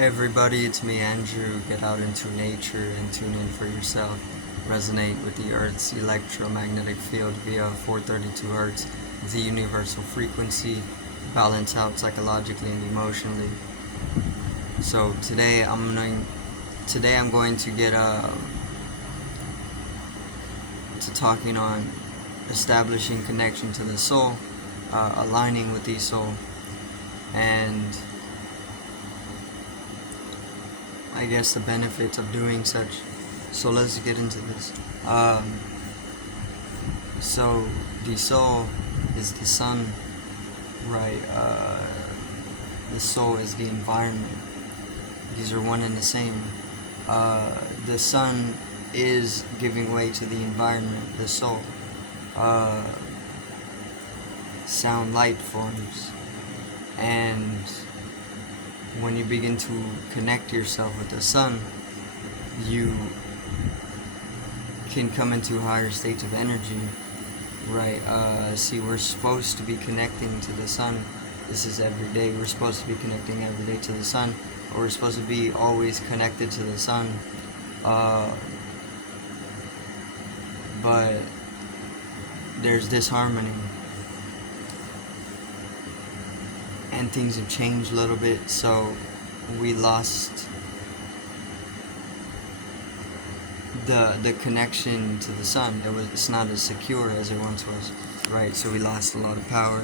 Hey everybody, it's me Andrew. Get out into nature and tune in for yourself. Resonate with the Earth's electromagnetic field via 432 Hz, the universal frequency. Balance out psychologically and emotionally. So today I'm going to get to talking on establishing connection to the soul, aligning with the soul, and I guess the benefits of doing such. So let's get into this. So the soul is the sun, right? The soul is the environment. These are one and the same. The sun is giving way to the environment, the soul. Uh, Sound, light forms, and when you begin to connect yourself with the sun, you can come into higher states of energy, right? See, we're supposed to be connecting to the sun. This is every day. We're supposed to be connecting every day to the sun, or we're supposed to be always connected to the sun. But there's disharmony, and things have changed a little bit, so we lost the connection to the sun. It's not as secure as it once was, right? So we lost a lot of power.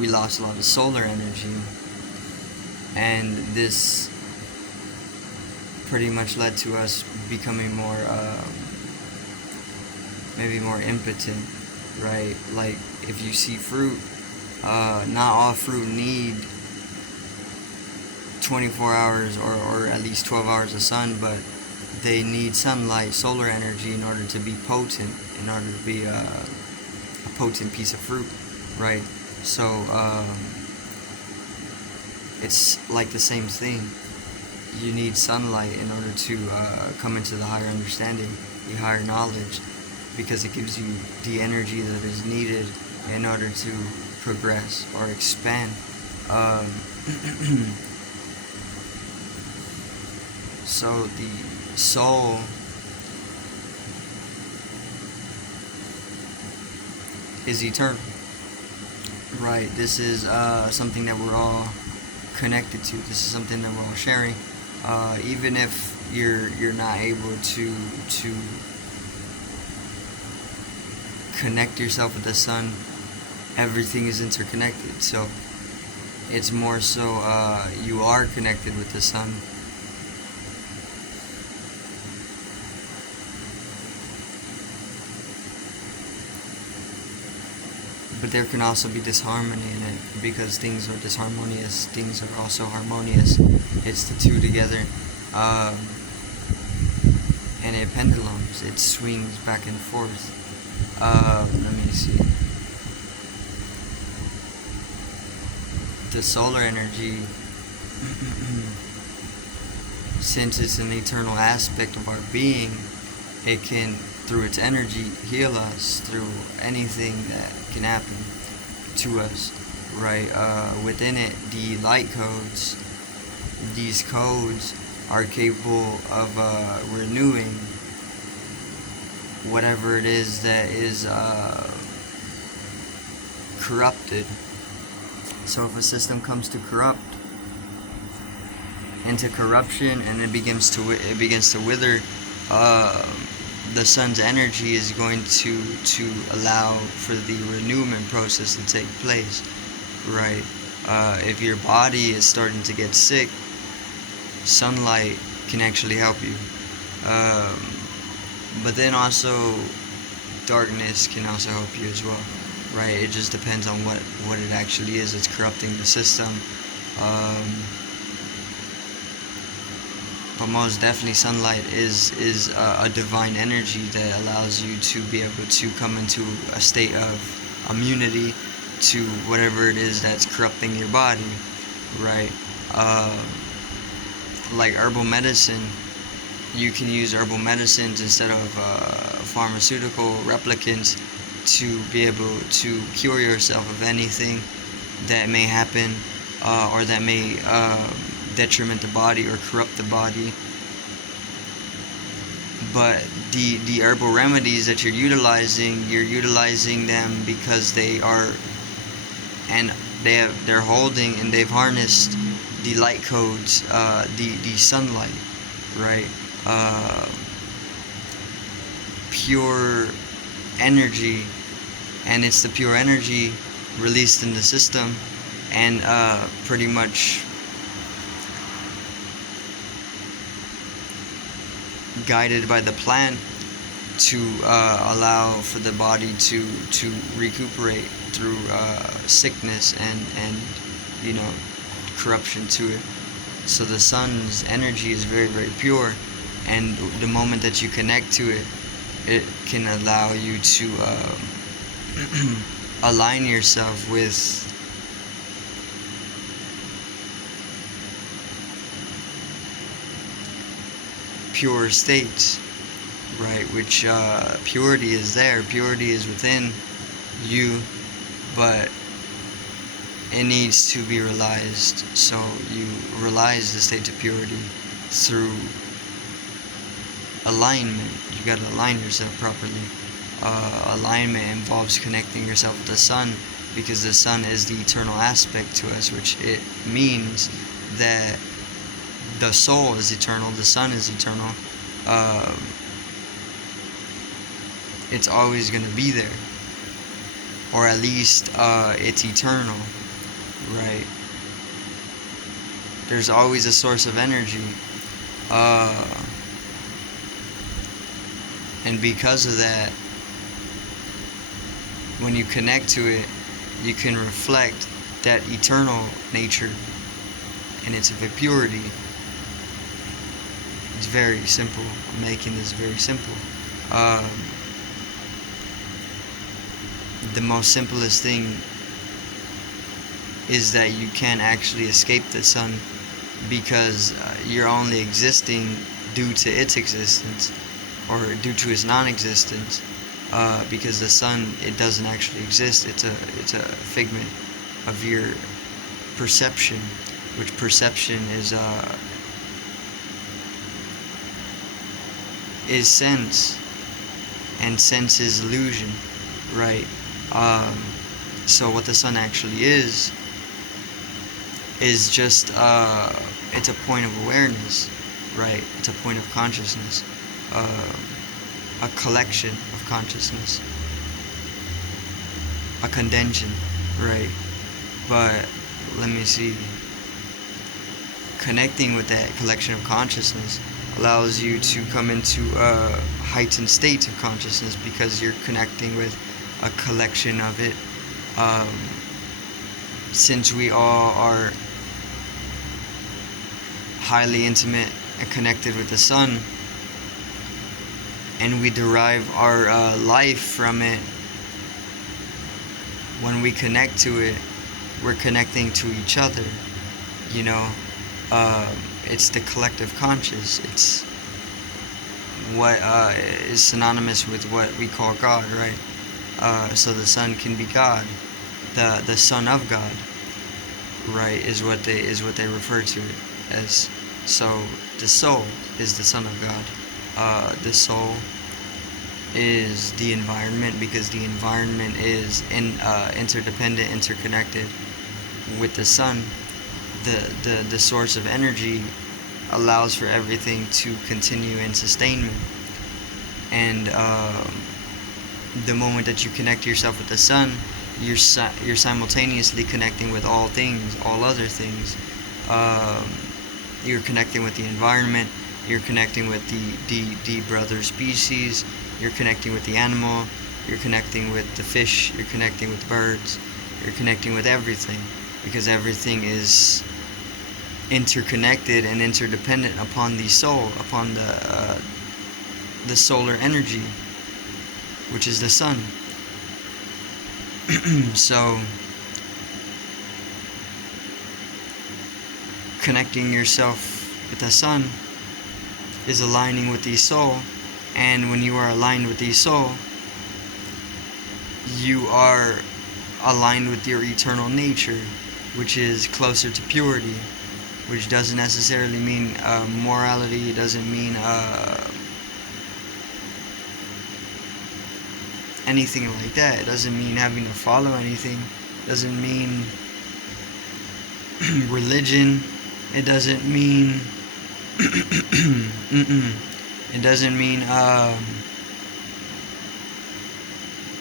We lost a lot of solar energy, and this pretty much led to us becoming more, maybe more impotent, right? Like if you see fruit, not all fruit need 24 hours or at least 12 hours of sun, but they need sunlight, solar energy in order to be potent, in order to be a potent piece of fruit, right? So it's like the same thing. You need sunlight in order to come into the higher understanding, the higher knowledge, because it gives you the energy that is needed in order to progress or expand. So the soul is eternal, right? This is something that we're all connected to. This is something that we're all sharing. Even if you're not able to connect yourself with the sun, everything is interconnected. So it's more so you are connected with the sun. But there can also be disharmony in it, because things are disharmonious, things are also harmonious. It's the two together. And it pendulums, it swings back and forth. Let me see. The solar energy, since it's an eternal aspect of our being, it can, through its energy, heal us through anything that can happen to us, right? Within it, the light codes, these codes are capable of renewing whatever it is that is corrupted. So if a system comes to corrupt into corruption, and it begins to wither, the sun's energy is going to allow for the renewment process to take place, right? If your body is starting to get sick, sunlight can actually help you. But then also darkness can also help you as well, right? It just depends on what it actually is that's corrupting the system. But most definitely sunlight is a divine energy that allows you to be able to come into a state of immunity to whatever it is that's corrupting your body, right? Like herbal medicine, you can use herbal medicines instead of pharmaceutical replicants to be able to cure yourself of anything that may happen, or that may detriment the body or corrupt the body. But the herbal remedies that you're utilizing them because they are, and they're holding and they've harnessed the light codes, the sunlight, right? Pure energy, and it's the pure energy released in the system, and pretty much guided by the plant to allow for the body to recuperate through sickness and corruption to it. So the sun's energy is very, very pure, and the moment that you connect to it, it can allow you to align yourself with pure states, right? Which purity is there, purity is within you, but it needs to be realized. So you realize the state of purity through alignment. You got to align yourself properly. Alignment involves connecting yourself with the sun, because the sun is the eternal aspect to us, which it means that the soul is eternal, the sun is eternal. It's always going to be there, or at least it's eternal, right? There's always a source of energy, and because of that, when you connect to it, you can reflect that eternal nature, and it's of a purity. It's very simple. I'm making this very simple. The most simplest thing is that you can't actually escape the sun, because you're only existing due to its existence, or due to its non-existence, because the sun, it doesn't actually exist. It's a figment of your perception, which perception is sense, and sense is illusion, right? So what the sun actually is just it's a point of awareness, right? It's a point of consciousness, a collection of consciousness, a condensation, right? But let me see. Connecting with that collection of consciousness allows you to come into a heightened state of consciousness, because you're connecting with a collection of it. Since we all are highly intimate and connected with the sun, and we derive our life from it, when we connect to it, we're connecting to each other, you know. It's the collective conscious. It's what is synonymous with what we call God, right? So the sun can be God, the Son of God, right? Is what they refer to it as. So the soul is the Son of God. The soul is the environment, because the environment is interdependent, interconnected with the sun. The source of energy allows for everything to continue in sustainment, and the moment that you connect yourself with the sun, you're simultaneously connecting with all things, all other things. You're connecting with the environment, you're connecting with the brother species, you're connecting with the animal, you're connecting with the fish, you're connecting with the birds, you're connecting with everything, because everything is interconnected and interdependent upon the soul, upon the solar energy, which is the sun. So connecting yourself with the sun is aligning with the soul, and when you are aligned with the soul, you are aligned with your eternal nature, which is closer to purity. which doesn't necessarily mean morality. It doesn't mean anything like that. It doesn't mean having to follow anything. It doesn't mean religion. It doesn't mean it doesn't mean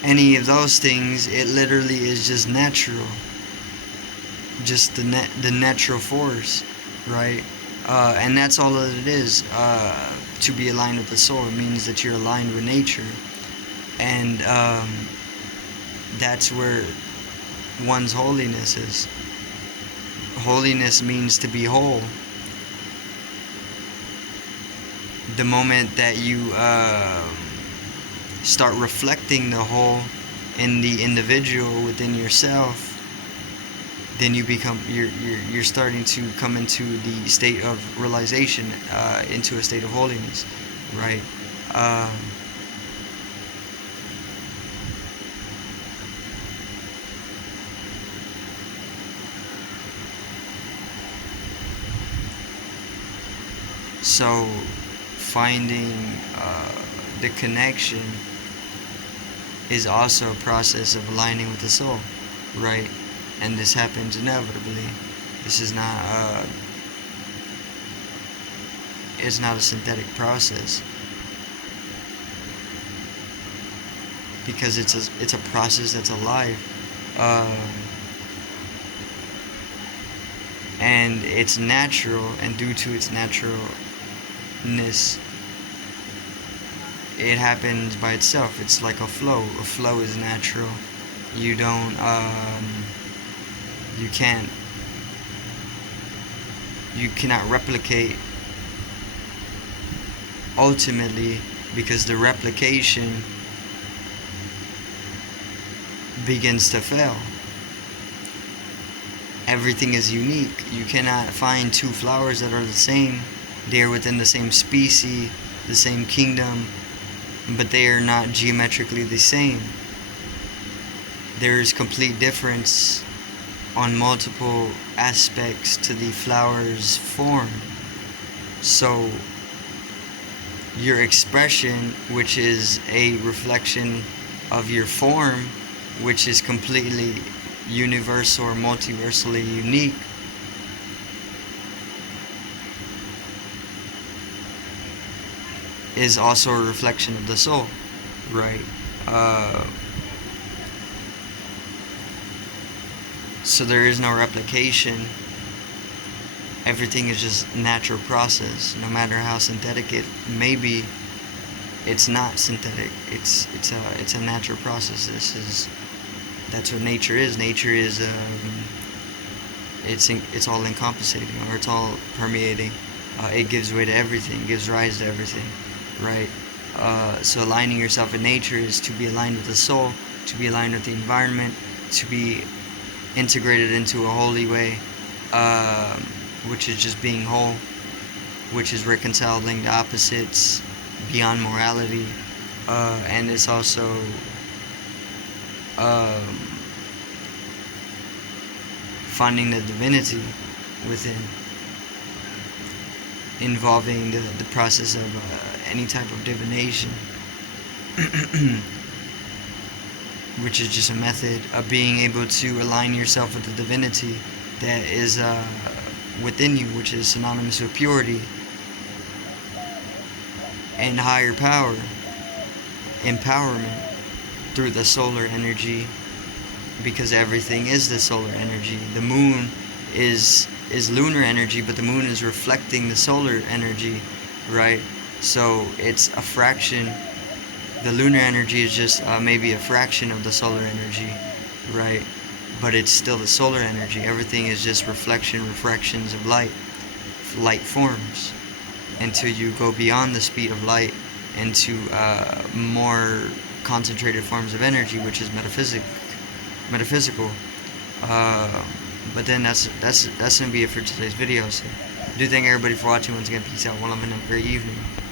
any of those things. It literally is just natural, just the natural force, right? And that's all that it is. To be aligned with the soul, it means that you're aligned with nature, and that's where one's holiness is. Holiness means to be whole. The moment that you start reflecting the whole in the individual within yourself, then you're starting to come into the state of realization, into a state of holiness, right? So finding the connection is also a process of aligning with the soul, right? And this happens inevitably. This is not it's not a synthetic process, because it's a process that's alive, and it's natural, and due to its naturalness, it happens by itself. It's like a flow. A flow is natural. You don't you cannot replicate ultimately, because the replication begins to fail. Everything is unique. You cannot find two flowers that are the same. They're within the same species, the same kingdom, but they are not geometrically the same. There's complete difference on multiple aspects to the flower's form. So your expression, which is a reflection of your form, which is completely universal or multiversally unique, is also a reflection of the soul, right? So there is no replication. Everything is just natural process. No matter how synthetic it may be, it's not synthetic. It's a natural process. That's what nature is. Nature is it's all encompassing, or it's all permeating. It gives way to everything. It gives rise to everything, right? So aligning yourself with nature is to be aligned with the soul, to be aligned with the environment, to be integrated into a holy way, which is just being whole, which is reconciling the opposites beyond morality, and it's also finding the divinity within, involving the process of any type of divination, which is just a method of being able to align yourself with the divinity that is within you, which is synonymous with purity and higher power, empowerment through the solar energy, because everything is the solar energy. The moon is lunar energy, but the moon is reflecting the solar energy, right? So it's a fraction. The lunar energy is just maybe a fraction of the solar energy, right? But it's still the solar energy. Everything is just refractions of light forms, until you go beyond the speed of light into more concentrated forms of energy, which is metaphysical. But then that's gonna be it for today's video. So I do thank everybody for watching. Once again, peace out. Well, I'm in a great evening.